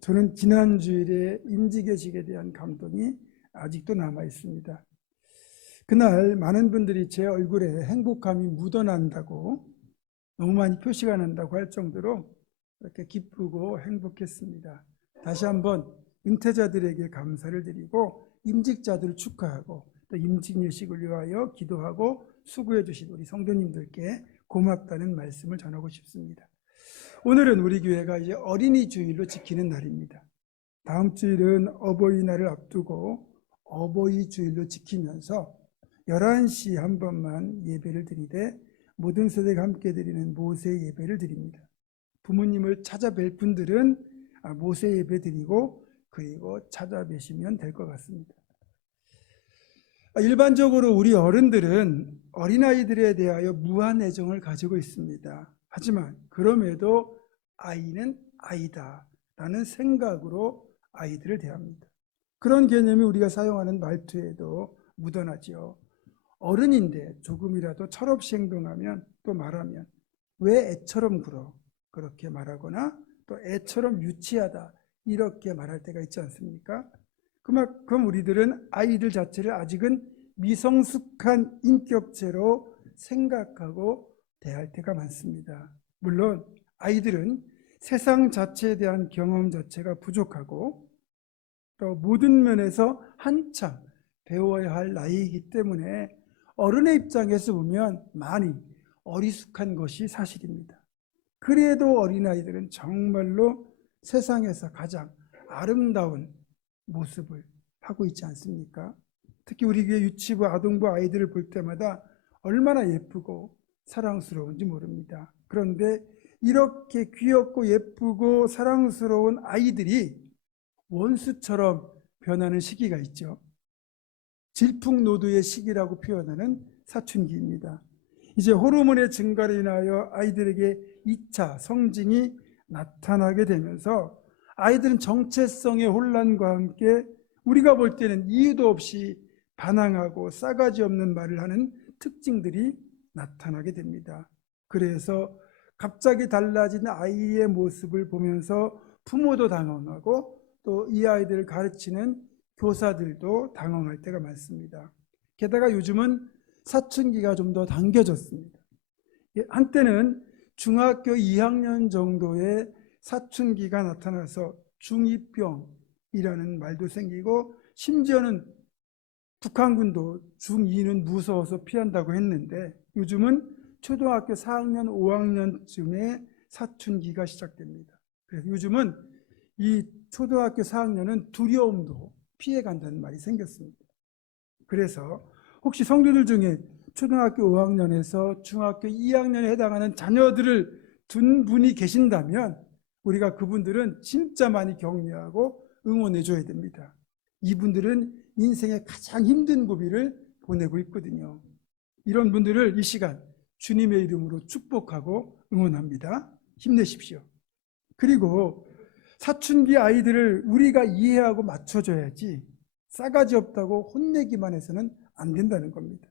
저는 지난 주일에 임직의식에 대한 감동이 아직도 남아 있습니다. 그날 많은 분들이 제 얼굴에 행복함이 묻어난다고, 너무 많이 표시가 난다고 할 정도로 이렇게 기쁘고 행복했습니다. 다시 한번 은퇴자들에게 감사를 드리고 임직자들을 축하하고 또 임직예식을 위하여 기도하고 수고해 주신 우리 성도님들께 고맙다는 말씀을 전하고 싶습니다. 오늘은 우리 교회가 이제 어린이 주일로 지키는 날입니다. 다음 주일은 어버이날을 앞두고 어버이 주일로 지키면서 11시 한 번만 예배를 드리되 모든 세대가 함께 드리는 모세 예배를 드립니다. 부모님을 찾아뵐 분들은 모세 예배 드리고 그리고 찾아뵈시면 될 것 같습니다. 일반적으로 우리 어른들은 어린아이들에 대하여 무한 애정을 가지고 있습니다. 하지만 그럼에도 아이는 아이다 라는 생각으로 아이들을 대합니다. 그런 개념이 우리가 사용하는 말투에도 묻어나죠. 어른인데 조금이라도 철없이 행동하면 또 말하면 왜 애처럼 굴어? 그렇게 말하거나 또 애처럼 유치하다 이렇게 말할 때가 있지 않습니까? 그만큼 우리들은 아이들 자체를 아직은 미성숙한 인격체로 생각하고 대할 때가 많습니다. 물론 아이들은 세상 자체에 대한 경험 자체가 부족하고 또 모든 면에서 한참 배워야 할 나이이기 때문에 어른의 입장에서 보면 많이 어리숙한 것이 사실입니다. 그래도 어린아이들은 정말로 세상에서 가장 아름다운 모습을 하고 있지 않습니까? 특히 우리 교회 유치부 아동부 아이들을 볼 때마다 얼마나 예쁘고 사랑스러운지 모릅니다. 그런데 이렇게 귀엽고 예쁘고 사랑스러운 아이들이 원수처럼 변하는 시기가 있죠. 질풍노도의 시기라고 표현하는 사춘기입니다. 이제 호르몬의 증가로 인하여 아이들에게 2차 성징이 나타나게 되면서 아이들은 정체성의 혼란과 함께 우리가 볼 때는 이유도 없이 반항하고 싸가지 없는 말을 하는 특징들이 나타나게 됩니다. 그래서 갑자기 달라진 아이의 모습을 보면서 부모도 당황하고 또 이 아이들을 가르치는 교사들도 당황할 때가 많습니다. 게다가 요즘은 사춘기가 좀 더 당겨졌습니다. 한때는 중학교 2학년 정도의 사춘기가 나타나서 중2병이라는 말도 생기고 심지어는 북한군도 중2는 무서워서 피한다고 했는데 요즘은 초등학교 4학년, 5학년쯤에 사춘기가 시작됩니다. 그래서 요즘은 이 초등학교 4학년은 두려움도 피해간다는 말이 생겼습니다. 그래서 혹시 성도들 중에 초등학교 5학년에서 중학교 2학년에 해당하는 자녀들을 둔 분이 계신다면 우리가 그분들은 진짜 많이 격려하고 응원해 줘야 됩니다. 이분들은 인생의 가장 힘든 고비를 보내고 있거든요. 이런 분들을 이 시간 주님의 이름으로 축복하고 응원합니다. 힘내십시오. 그리고 사춘기 아이들을 우리가 이해하고 맞춰줘야지 싸가지 없다고 혼내기만 해서는 안 된다는 겁니다.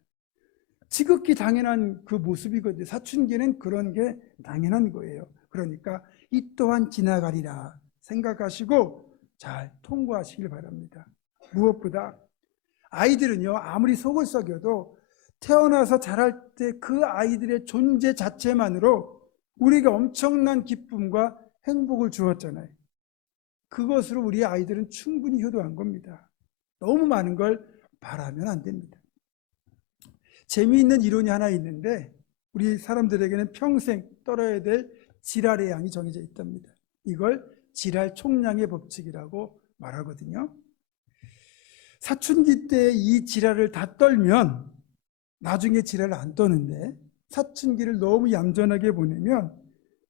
지극히 당연한 그 모습이거든요. 사춘기는 그런 게 당연한 거예요. 그러니까 이 또한 지나가리라 생각하시고 잘 통과하시길 바랍니다. 무엇보다 아이들은요, 아무리 속을 썩여도 태어나서 자랄 때 그 아이들의 존재 자체만으로 우리가 엄청난 기쁨과 행복을 주었잖아요. 그것으로 우리 아이들은 충분히 효도한 겁니다. 너무 많은 걸 바라면 안 됩니다. 재미있는 이론이 하나 있는데 우리 사람들에게는 평생 떨어야 될 지랄의 양이 정해져 있답니다. 이걸 지랄 총량의 법칙이라고 말하거든요. 사춘기 때 이 지랄을 다 떨면 나중에 지랄을 안 떠는데 사춘기를 너무 얌전하게 보내면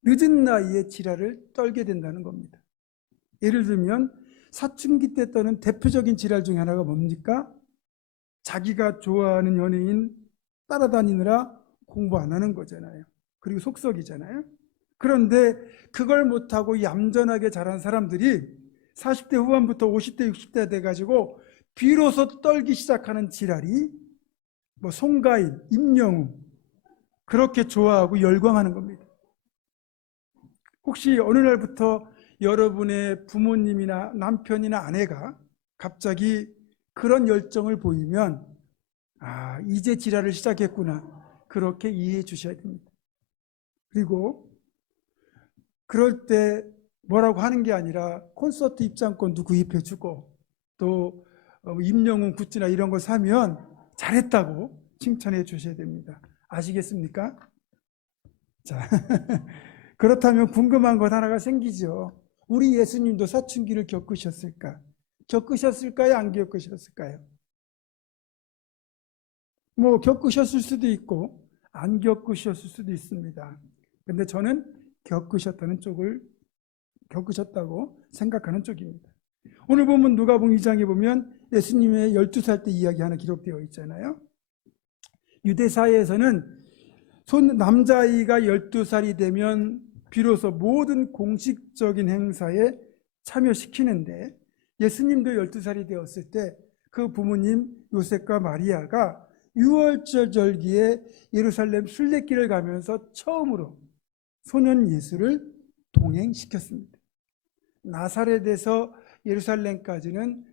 늦은 나이에 지랄을 떨게 된다는 겁니다. 예를 들면 사춘기 때 떠는 대표적인 지랄 중에 하나가 뭡니까? 자기가 좋아하는 연예인 따라다니느라 공부 안 하는 거잖아요. 그리고 속썩이잖아요. 그런데 그걸 못하고 얌전하게 자란 사람들이 40대 후반부터 50대 60대 돼가지고 비로소 떨기 시작하는 지랄이 뭐 송가인, 임영웅 그렇게 좋아하고 열광하는 겁니다. 혹시 어느 날부터 여러분의 부모님이나 남편이나 아내가 갑자기 그런 열정을 보이면 이제 지랄을 시작했구나, 그렇게 이해해 주셔야 됩니다. 그리고 그럴 때 뭐라고 하는 게 아니라 콘서트 입장권도 구입해 주고 또 임영웅 굿즈나 이런 거 사면 잘했다고 칭찬해 주셔야 됩니다. 아시겠습니까? 자, 그렇다면 궁금한 것 하나가 생기죠. 우리 예수님도 사춘기를 겪으셨을까? 겪으셨을까요? 안 겪으셨을까요? 뭐 겪으셨을 수도 있고 안 겪으셨을 수도 있습니다. 근데 저는 겪으셨다고 생각하는 쪽입니다. 오늘 보면 누가복음 2장에 보면 예수님의 12살 때 이야기 하나 기록되어 있잖아요. 유대사회에서는 남자아이가 12살이 되면 비로소 모든 공식적인 행사에 참여시키는데, 예수님도 12살이 되었을 때 그 부모님 요셉과 마리아가 유월절 절기에 예루살렘 순례길을 가면서 처음으로 소년 예수를 동행시켰습니다. 나사렛에서 예루살렘까지는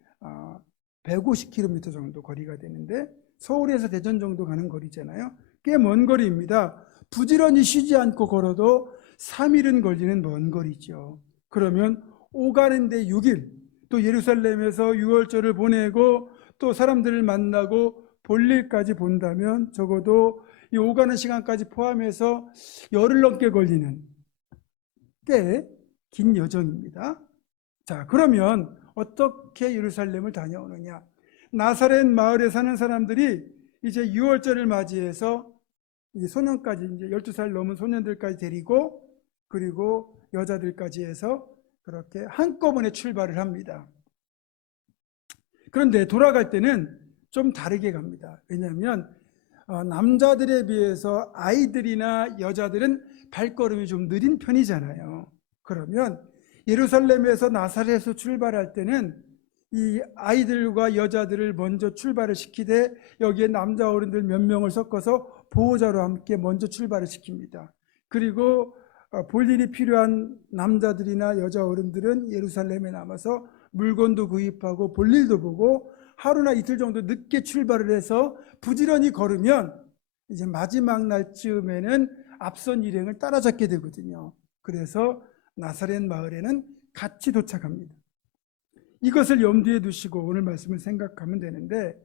150km 정도 거리가 되는데 서울에서 대전 정도 가는 거리잖아요. 꽤 먼 거리입니다. 부지런히 쉬지 않고 걸어도 3일은 걸리는 먼 거리죠. 그러면 오가는데 6일, 또 예루살렘에서 유월절을 보내고 또 사람들을 만나고 볼일까지 본다면 적어도 이 오가는 시간까지 포함해서 열흘 넘게 걸리는 꽤 긴 여정입니다. 자, 그러면 어떻게 예루살렘을 다녀오느냐? 나사렛 마을에 사는 사람들이 이제 유월절을 맞이해서 이제 소년까지, 이제 12살 넘은 소년들까지 데리고, 그리고 여자들까지 해서 그렇게 한꺼번에 출발을 합니다. 그런데 돌아갈 때는 좀 다르게 갑니다. 왜냐하면 남자들에 비해서 아이들이나 여자들은 발걸음이 좀 느린 편이잖아요. 그러면 예루살렘에서 나사렛에서 출발할 때는 이 아이들과 여자들을 먼저 출발을 시키되 여기에 남자 어른들 몇 명을 섞어서 보호자로 함께 먼저 출발을 시킵니다. 그리고 볼 일이 필요한 남자들이나 여자 어른들은 예루살렘에 남아서 물건도 구입하고 볼 일도 보고 하루나 이틀 정도 늦게 출발을 해서 부지런히 걸으면 이제 마지막 날쯤에는 앞선 일행을 따라잡게 되거든요. 그래서 나사렛 마을에는 같이 도착합니다. 이것을 염두에 두시고 오늘 말씀을 생각하면 되는데,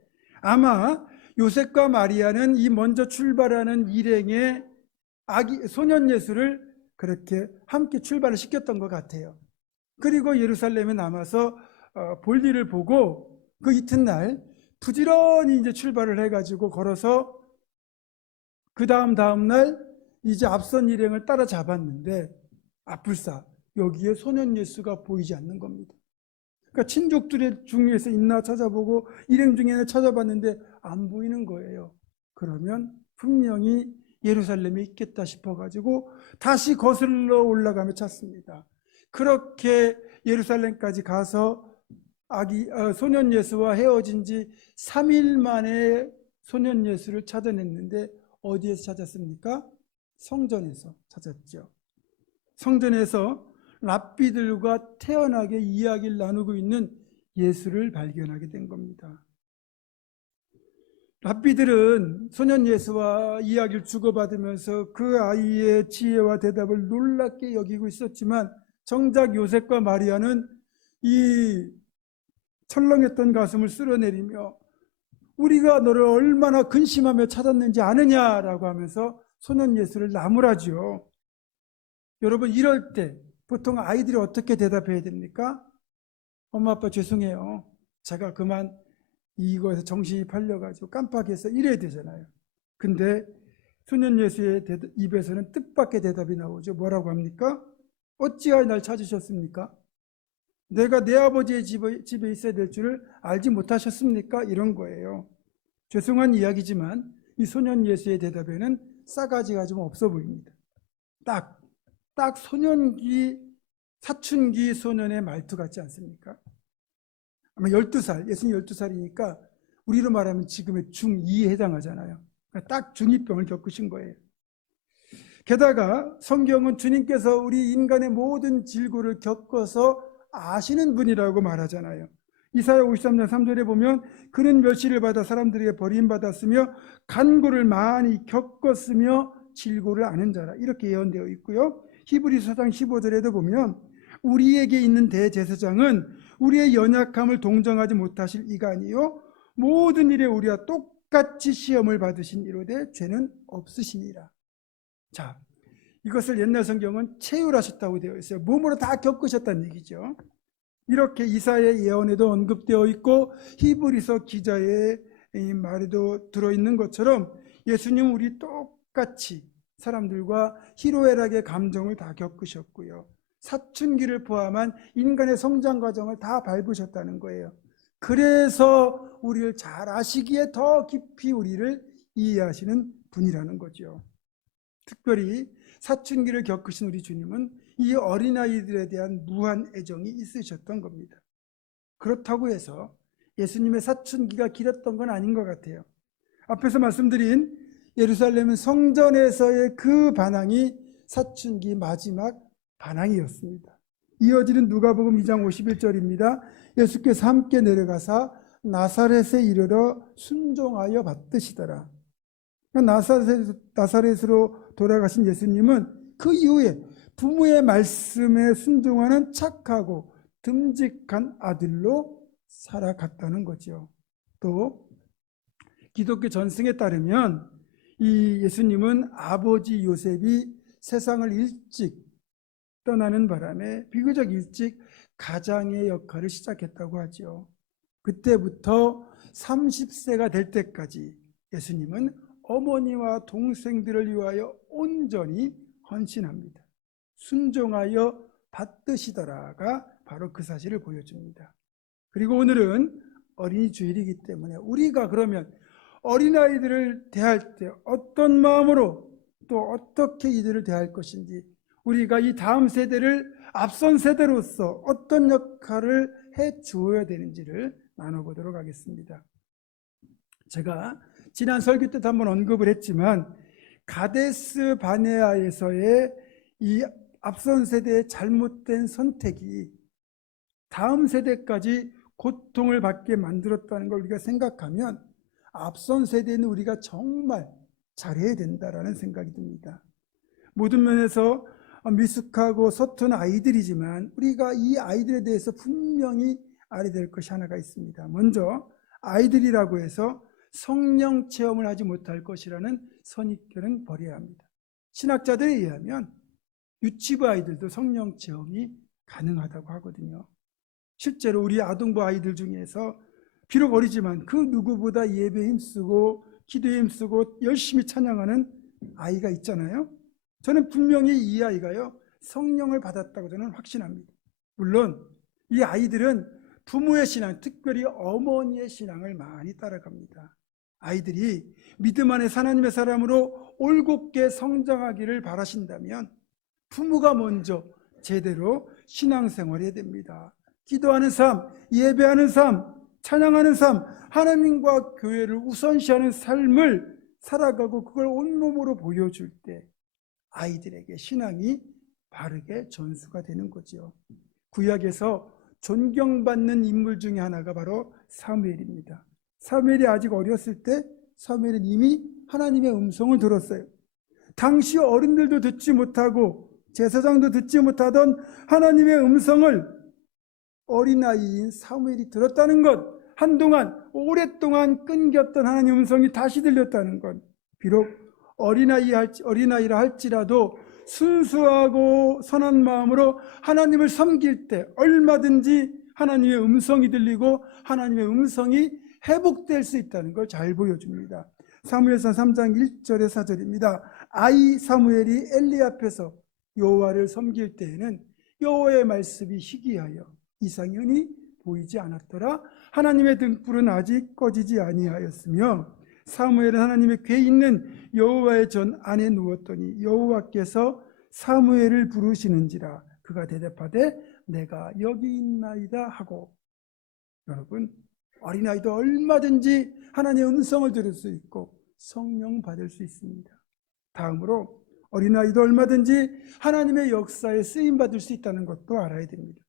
아마 요셉과 마리아는 이 먼저 출발하는 일행의 소년 예수를 그렇게 함께 출발을 시켰던 것 같아요. 그리고 예루살렘에 남아서 볼 일을 보고 그 이튿날 부지런히 이제 출발을 해가지고 걸어서 그 다음 날 이제 앞선 일행을 따라잡았는데 아뿔싸 여기에 소년 예수가 보이지 않는 겁니다. 그러니까 친족들 중에서 있나 찾아보고 일행 중에 찾아봤는데 안 보이는 거예요. 그러면 분명히 예루살렘에 있겠다 싶어가지고 다시 거슬러 올라가며 찾습니다. 그렇게 예루살렘까지 가서 소년 예수와 헤어진 지 3일 만에 소년 예수를 찾아냈는데 어디에서 찾았습니까? 성전에서 찾았죠. 성전에서 랍비들과 태연하게 이야기를 나누고 있는 예수를 발견하게 된 겁니다. 랍비들은 소년 예수와 이야기를 주고받으면서 그 아이의 지혜와 대답을 놀랍게 여기고 있었지만 정작 요셉과 마리아는 이 철렁했던 가슴을 쓸어내리며 우리가 너를 얼마나 근심하며 찾았는지 아느냐라고 하면서 소년 예수를 나무라지요. 여러분, 이럴 때 보통 아이들이 어떻게 대답해야 됩니까? 엄마 아빠 죄송해요, 제가 그만 이거에서 정신이 팔려가지고 깜빡해서 이래야 되잖아요. 근데 소년 예수의 입에서는 뜻밖의 대답이 나오죠. 뭐라고 합니까? 어찌하여 날 찾으셨습니까? 내가 내 아버지의 집에 있어야 될 줄을 알지 못하셨습니까? 이런 거예요. 죄송한 이야기지만 이 소년 예수의 대답에는 싸가지가 좀 없어 보입니다. 딱 사춘기 소년의 말투 같지 않습니까? 아마 12살, 예수님 12살이니까 우리로 말하면 지금의 중2에 해당하잖아요. 그러니까 딱 중2병을 겪으신 거예요. 게다가 성경은 주님께서 우리 인간의 모든 질고를 겪어서 아시는 분이라고 말하잖아요. 이사야 53장 3절에 보면 그는 멸시를 받아 사람들에게 버림받았으며 간고를 많이 겪었으며 질고를 아는 자라, 이렇게 예언되어 있고요. 히브리서 4장 15절에도 보면 우리에게 있는 대제사장은 우리의 연약함을 동정하지 못하실 이가 아니요 모든 일에 우리와 똑같이 시험을 받으신 이로되 죄는 없으시니라. 자, 이것을 옛날 성경은 체휼하셨다고 되어 있어요. 몸으로 다 겪으셨다는 얘기죠. 이렇게 이사야의 예언에도 언급되어 있고 히브리서 기자의 말에도 들어있는 것처럼 예수님은 우리 똑같이 사람들과 희로애락의 감정을 다 겪으셨고요. 사춘기를 포함한 인간의 성장 과정을 다 밟으셨다는 거예요. 그래서 우리를 잘 아시기에 더 깊이 우리를 이해하시는 분이라는 거죠. 특별히 사춘기를 겪으신 우리 주님은 이 어린아이들에 대한 무한 애정이 있으셨던 겁니다. 그렇다고 해서 예수님의 사춘기가 길었던 건 아닌 것 같아요. 앞에서 말씀드린 예루살렘 성전에서의 그 반항이 사춘기 마지막 반항이었습니다. 이어지는 누가복음 2장 51절입니다. 예수께서 함께 내려가사 나사렛에 이르러 순종하여 받드시더라. 나사렛으로 돌아가신 예수님은 그 이후에 부모의 말씀에 순종하는 착하고 듬직한 아들로 살아갔다는 거죠. 또 기독교 전승에 따르면 이 예수님은 아버지 요셉이 세상을 일찍 떠나는 바람에 비교적 일찍 가장의 역할을 시작했다고 하죠. 그때부터 30세가 될 때까지 예수님은 어머니와 동생들을 위하여 온전히 헌신합니다. 순종하여 받드시더라가 바로 그 사실을 보여줍니다. 그리고 오늘은 어린이 주일이기 때문에 우리가 그러면 어린아이들을 대할 때 어떤 마음으로 또 어떻게 이들을 대할 것인지, 우리가 이 다음 세대를 앞선 세대로서 어떤 역할을 해 주어야 되는지를 나눠보도록 하겠습니다. 제가 지난 설교 때도 한번 언급을 했지만 가데스 바네아에서의 이 앞선 세대의 잘못된 선택이 다음 세대까지 고통을 받게 만들었다는 걸 우리가 생각하면 앞선 세대는 우리가 정말 잘해야 된다라는 생각이 듭니다. 모든 면에서 미숙하고 서툰 아이들이지만 우리가 이 아이들에 대해서 분명히 알아야 될 것이 하나가 있습니다. 먼저 아이들이라고 해서 성령 체험을 하지 못할 것이라는 선입견은 버려야 합니다. 신학자들에 의하면 유치부 아이들도 성령 체험이 가능하다고 하거든요. 실제로 우리 아동부 아이들 중에서 비록 어리지만 그 누구보다 예배에 힘쓰고 기도에 힘쓰고 열심히 찬양하는 아이가 있잖아요. 저는 분명히 이 아이가요 성령을 받았다고 저는 확신합니다. 물론 이 아이들은 부모의 신앙, 특별히 어머니의 신앙을 많이 따라갑니다. 아이들이 믿음 안에 하나님의 사람으로 올곧게 성장하기를 바라신다면 부모가 먼저 제대로 신앙생활을 해야 됩니다. 기도하는 삶, 예배하는 삶, 찬양하는 삶, 하나님과 교회를 우선시하는 삶을 살아가고 그걸 온몸으로 보여줄 때 아이들에게 신앙이 바르게 전수가 되는 거죠. 구약에서 존경받는 인물 중에 하나가 바로 사무엘입니다. 사무엘이 아직 어렸을 때 사무엘은 이미 하나님의 음성을 들었어요. 당시 어른들도 듣지 못하고 제사장도 듣지 못하던 하나님의 음성을 어린아이인 사무엘이 들었다는 것, 한동안 오랫동안 끊겼던 하나님의 음성이 다시 들렸다는 것, 비록 어린아이라 할지라도 순수하고 선한 마음으로 하나님을 섬길 때 얼마든지 하나님의 음성이 들리고 하나님의 음성이 회복될 수 있다는 걸 잘 보여줍니다. 사무엘상 3장 1절의 4절입니다. 아이 사무엘이 엘리 앞에서 여호와를 섬길 때에는 여호와의 말씀이 희귀하여 이상이 흔히 보이지 않았더라. 하나님의 등불은 아직 꺼지지 아니하였으며 사무엘은 하나님의 궤 있는 여호와의 전 안에 누웠더니 여호와께서 사무엘을 부르시는지라 그가 대답하되 내가 여기 있나이다 하고. 여러분, 어린아이도 얼마든지 하나님의 음성을 들을 수 있고 성령 받을 수 있습니다. 다음으로 어린아이도 얼마든지 하나님의 역사에 쓰임받을 수 있다는 것도 알아야 됩니다.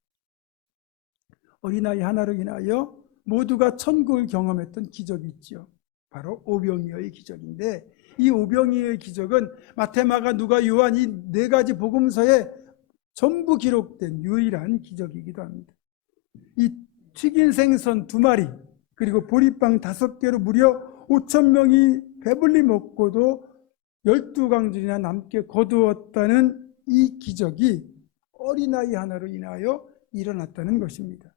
어린아이 하나로 인하여 모두가 천국을 경험했던 기적이 있죠. 바로 오병이어의 기적인데, 이 오병이어의 기적은 마태, 마가, 누가, 요한 이 네 가지 복음서에 전부 기록된 유일한 기적이기도 합니다. 이 튀긴 생선 2마리 그리고 보리빵 5개로 무려 5,000명이 배불리 먹고도 12강줄이나 남게 거두었다는 이 기적이 어린아이 하나로 인하여 일어났다는 것입니다.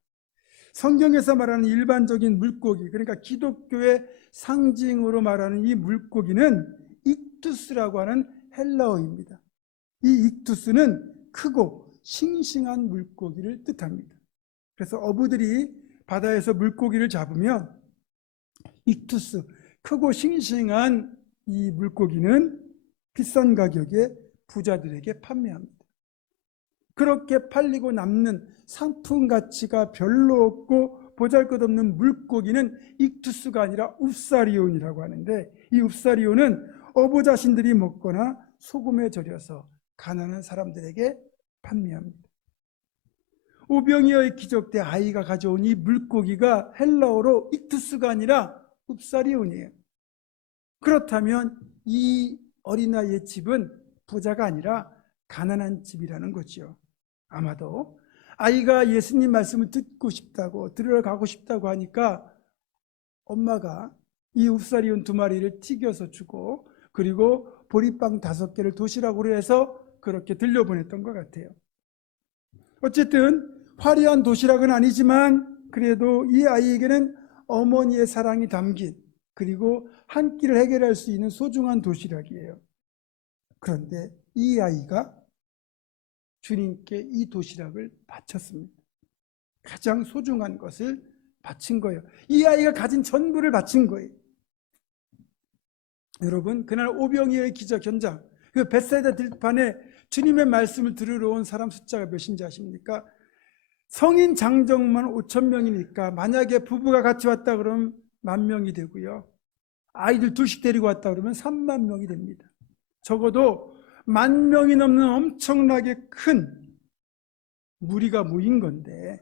성경에서 말하는 일반적인 물고기, 그러니까 기독교의 상징으로 말하는 이 물고기는 익투스라고 하는 헬라어입니다. 이 익투스는 크고 싱싱한 물고기를 뜻합니다. 그래서 어부들이 바다에서 물고기를 잡으면 익투스, 크고 싱싱한 이 물고기는 비싼 가격에 부자들에게 판매합니다. 그렇게 팔리고 남는 상품 가치가 별로 없고 보잘것없는 물고기는 익투스가 아니라 웁사리온이라고 하는데, 이 웁사리온은 어부 자신들이 먹거나 소금에 절여서 가난한 사람들에게 판매합니다. 오병이어의 기적 때 아이가 가져온 이 물고기가 헬라어로 익투스가 아니라 웁사리온이에요. 그렇다면 이 어린아이의 집은 부자가 아니라 가난한 집이라는 거죠. 아마도 아이가 예수님 말씀을 듣고 싶다고, 들어가고 싶다고 하니까 엄마가 이 웁사리온 2마리를 튀겨서 주고, 그리고 보리빵 5개를 도시락으로 해서 그렇게 들려보냈던 것 같아요. 어쨌든 화려한 도시락은 아니지만 그래도 이 아이에게는 어머니의 사랑이 담긴, 그리고 한 끼를 해결할 수 있는 소중한 도시락이에요. 그런데 이 아이가 주님께 이 도시락을 바쳤습니다. 가장 소중한 것을 바친 거예요. 이 아이가 가진 전부를 바친 거예요. 여러분, 그날 오병이어의 기적 현장, 그 벳사이다 들판에 주님의 말씀을 들으러 온 사람 숫자가 몇인지 아십니까? 성인 장정만 5,000명이니까 만약에 부부가 같이 왔다 그러면 10,000명이 되고요. 아이들 2씩 데리고 왔다 그러면 30,000명이 됩니다. 적어도 10,000명이 넘는 엄청나게 큰 무리가 모인 건데,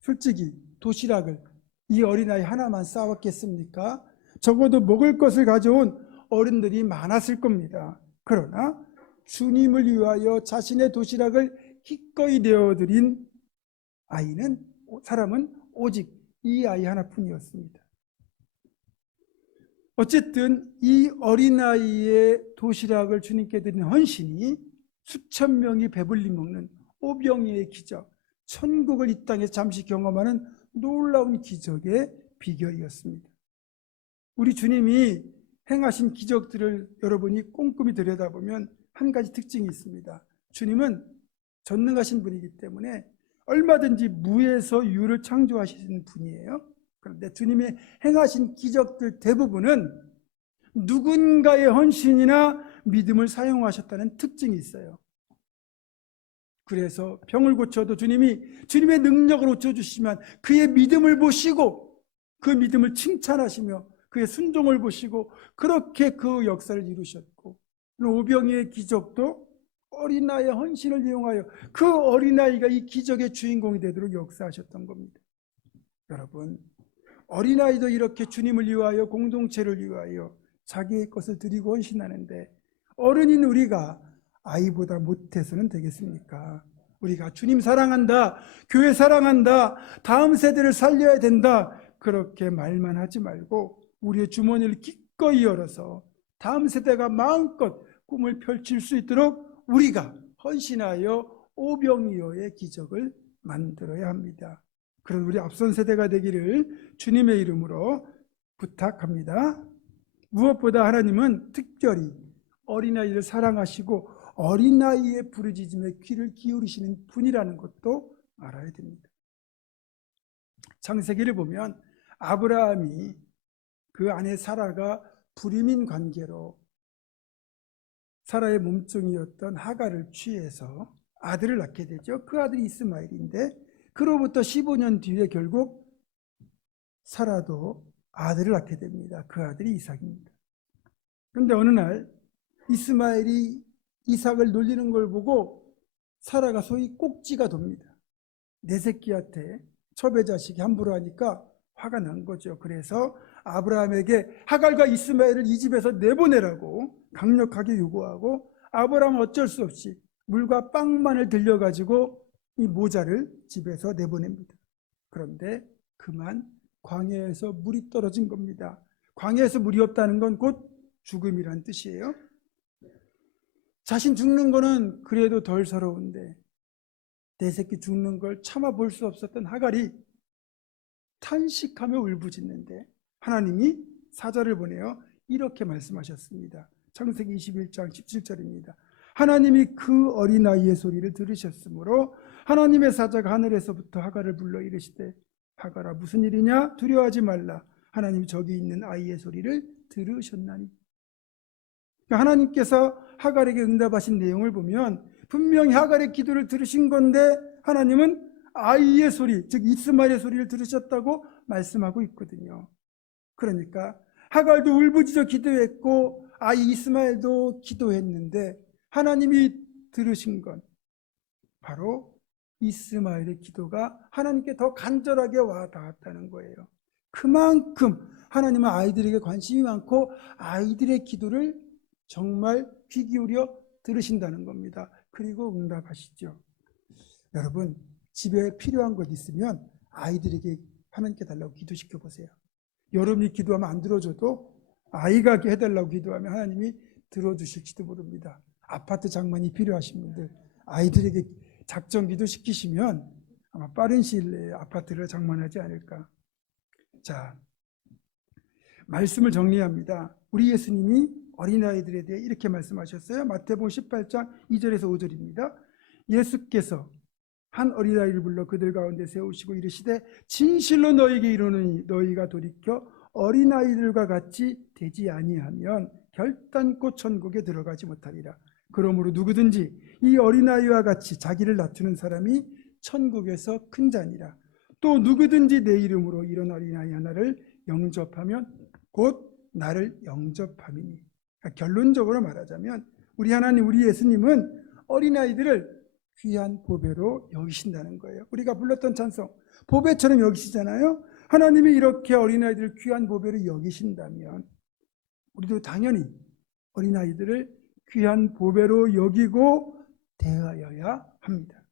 솔직히 도시락을 이 어린아이 하나만 싸왔겠습니까? 적어도 먹을 것을 가져온 어른들이 많았을 겁니다. 그러나 주님을 위하여 자신의 도시락을 기꺼이 내어드린 사람은 오직 이 아이 하나뿐이었습니다. 어쨌든 이 어린아이의 도시락을 주님께 드린 헌신이 수천 명이 배불리 먹는 오병이어의 기적, 천국을 이 땅에 잠시 경험하는 놀라운 기적의 비결이었습니다. 우리 주님이 행하신 기적들을 여러분이 꼼꼼히 들여다보면 한 가지 특징이 있습니다. 주님은 전능하신 분이기 때문에 얼마든지 무에서 유를 창조하시는 분이에요. 그런데 주님의 행하신 기적들 대부분은 누군가의 헌신이나 믿음을 사용하셨다는 특징이 있어요. 그래서 병을 고쳐도 주님의 능력을 고쳐주시면 그의 믿음을 보시고 그 믿음을 칭찬하시며 그의 순종을 보시고 그렇게 그 역사를 이루셨고, 오병이어의 기적도 어린아이의 헌신을 이용하여 그 어린아이가 이 기적의 주인공이 되도록 역사하셨던 겁니다. 여러분, 어린아이도 이렇게 주님을 위하여, 공동체를 위하여 자기의 것을 드리고 헌신하는데 어른인 우리가 아이보다 못해서는 되겠습니까? 우리가 주님 사랑한다, 교회 사랑한다, 다음 세대를 살려야 된다, 그렇게 말만 하지 말고 우리의 주머니를 기꺼이 열어서 다음 세대가 마음껏 꿈을 펼칠 수 있도록 우리가 헌신하여 오병이어의 기적을 만들어야 합니다. 그런 우리 앞선 세대가 되기를 주님의 이름으로 부탁합니다. 무엇보다 하나님은 특별히 어린아이를 사랑하시고 어린아이의 부르짖음에 귀를 기울이시는 분이라는 것도 알아야 됩니다. 창세기를 보면 아브라함이 그 아내 사라가 불임인 관계로 사라의 몸종이었던 하갈을 취해서 아들을 낳게 되죠. 그 아들이 이스마엘인데 그로부터 15년 뒤에 결국 사라도 아들을 낳게 됩니다. 그 아들이 이삭입니다. 그런데 어느 날 이스마엘이 이삭을 놀리는 걸 보고 사라가 소위 꼭지가 돕니다. 내 새끼한테 첩의 자식이 함부로 하니까 화가 난 거죠. 그래서 아브라함에게 하갈과 이스마엘을 이 집에서 내보내라고 강력하게 요구하고, 아브라함은 어쩔 수 없이 물과 빵만을 들려가지고 이 모자를 집에서 내보냅니다. 그런데 그만 광야에서 물이 떨어진 겁니다. 광야에서 물이 없다는 건 곧 죽음이란 뜻이에요. 자신 죽는 거는 그래도 덜 서러운데 내 새끼 죽는 걸 참아볼 수 없었던 하갈이 탄식하며 울부짖는데 하나님이 사자를 보내어 이렇게 말씀하셨습니다. 창세기 21장 17절입니다. 하나님이 그 어린아이의 소리를 들으셨으므로 하나님의 사자가 하늘에서부터 하갈을 불러 이르시되 하갈아 무슨 일이냐 두려워하지 말라 하나님이 저기 있는 아이의 소리를 들으셨나니. 하나님께서 하갈에게 응답하신 내용을 보면 분명히 하갈의 기도를 들으신 건데 하나님은 아이의 소리, 즉 이스마엘의 소리를 들으셨다고 말씀하고 있거든요. 그러니까 하갈도 울부짖어 기도했고 아이 이스마엘도 기도했는데 하나님이 들으신 건 바로 이스마엘의 기도가 하나님께 더 간절하게 와 닿았다는 거예요. 그만큼 하나님은 아이들에게 관심이 많고 아이들의 기도를 정말 귀 기울여 들으신다는 겁니다. 그리고 응답하시죠. 여러분, 집에 필요한 것 있으면 아이들에게 하나님께 달라고 기도시켜 보세요. 여러분이 기도하면 안 들어줘도 아이가 해달라고 기도하면 하나님이 들어주실지도 모릅니다. 아파트 장만이 필요하신 분들 아이들에게 작정 기도 시키시면 아마 빠른 시일 내에 아파트를 장만하지 않을까. 자, 말씀을 정리합니다. 우리 예수님이 어린아이들에 대해 이렇게 말씀하셨어요. 마태복음 18장 2절에서 5절입니다. 예수께서 한 어린아이를 불러 그들 가운데 세우시고 이르시되 진실로 너희에게 이르노니 너희가 돌이켜 어린아이들과 같이 되지 아니하면 결단코 천국에 들어가지 못하리라. 그러므로 누구든지 이 어린아이와 같이 자기를 낮추는 사람이 천국에서 큰 자니라. 또 누구든지 내 이름으로 이런 어린아이 하나를 영접하면 곧 나를 영접함이니. 그러니까 결론적으로 말하자면 우리 하나님, 우리 예수님은 어린아이들을 귀한 보배로 여기신다는 거예요. 우리가 불렀던 찬송 보배처럼 여기시잖아요. 하나님이 이렇게 어린아이들을 귀한 보배로 여기신다면 우리도 당연히 어린아이들을 귀한 보배로 여기고 대하여야 합니다.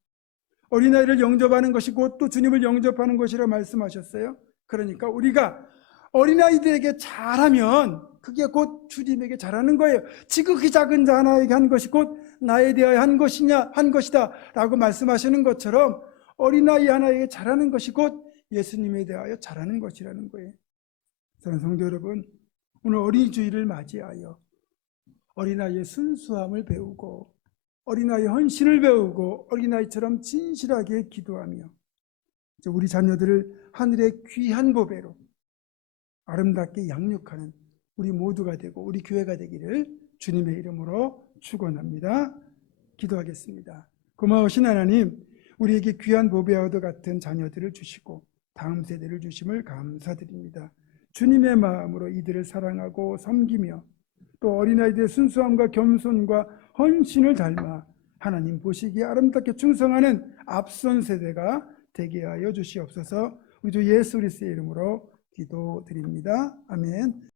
어린아이를 영접하는 것이 곧 또 주님을 영접하는 것이라 말씀하셨어요. 그러니까 우리가 어린아이들에게 잘하면 그게 곧 주님에게 잘하는 거예요. 지극히 작은 자 하나에게 한 것이 곧 나에 대하여 한 것이다 라고 말씀하시는 것처럼 어린아이 하나에게 잘하는 것이 곧 예수님에 대하여 잘하는 것이라는 거예요. 사랑하는 성도 여러분, 오늘 어린이주일을 맞이하여 어린아이의 순수함을 배우고 어린아이의 헌신을 배우고 어린아이처럼 진실하게 기도하며 우리 자녀들을 하늘의 귀한 보배로 아름답게 양육하는 우리 모두가 되고 우리 교회가 되기를 주님의 이름으로 축원합니다. 기도하겠습니다. 고마우신 하나님, 우리에게 귀한 보배와도 같은 자녀들을 주시고 다음 세대를 주심을 감사드립니다. 주님의 마음으로 이들을 사랑하고 섬기며 또 어린아이들의 순수함과 겸손과 헌신을 닮아 하나님 보시기에 아름답게 충성하는 앞선 세대가 되게 하여 주시옵소서. 우리 주 예수 그리스도의 이름으로 기도드립니다. 아멘.